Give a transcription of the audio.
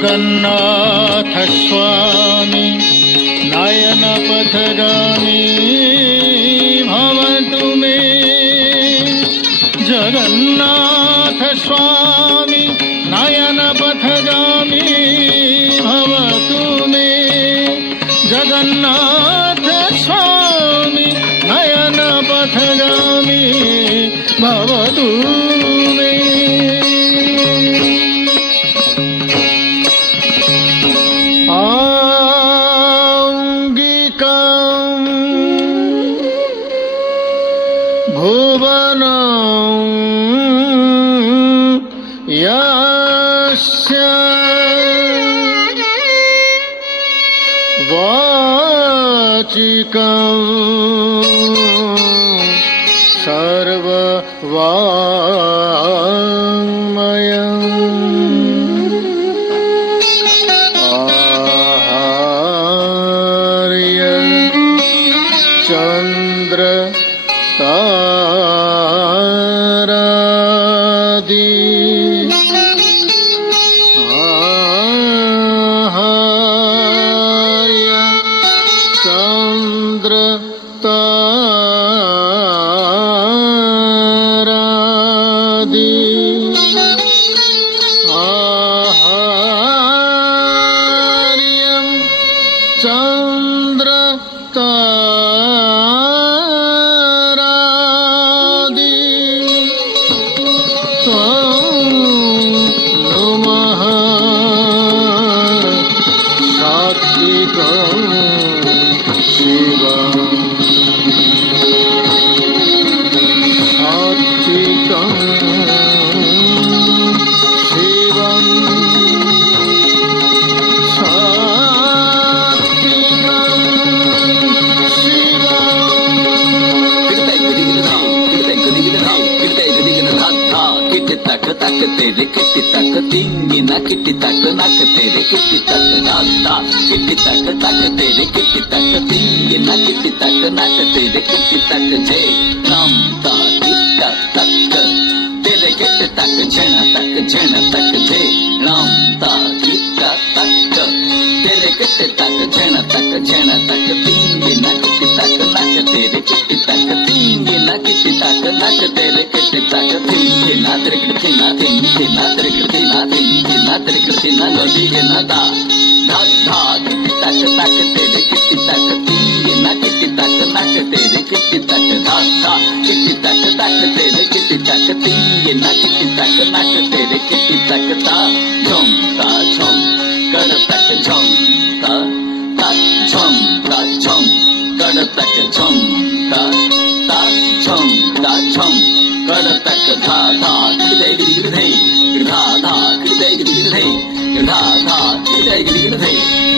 जगन्नाथ स्वामी नयन पथगामी भवतु मे। जगन्नाथ स्वामी नयन पथगामी भवतु मे। जगन्नाथ स्वामी नयन पथगामी भवतु मे। भुवनं यस्य वाचिकं सर्ववाङ्मयम् आहार्य चन्द्र तारादि आहार्य चन्द्र तारादि आहार्यं चन्द्र तेरे किट्टी तक तींगी ना किट्टी तक नक तेरे किट्टी तक दादा किट्टी तक तेरे किट्टी तक तींगी ना किट्टी तक नक तेरे किट्टी तक जय राम ता किट्टा तक तेरे किट्टी तक झण तक जय राम ता किट्टा तक तेरे किट्टी तक झण तक तींगी ना किट्टी तक नक तेरे किट्टी तक तींगी ना किट्टी तक नक तेरे किट्टी तक तींगी ना तेरे किट्टी ना तींगी ना तेरे किट्टी ना तींगी ना तेरे किट्टी ना गदी के ना दा धा धा किट्टी तक तेरे किट्टी तक तींगी ना किट्टी तक नक तेरे किट्टी तक धा धा किट्टी तक तेरे किट्टी तक तींगी ना किट्टी तक नक तेरे किट्टी तक ता झुम कर तक झुम ता झुम कर तक झुम ता झुम कर तक धा धा किड़े गिड़ धा धा किड़े गिड़ धा धा किड़े गिड़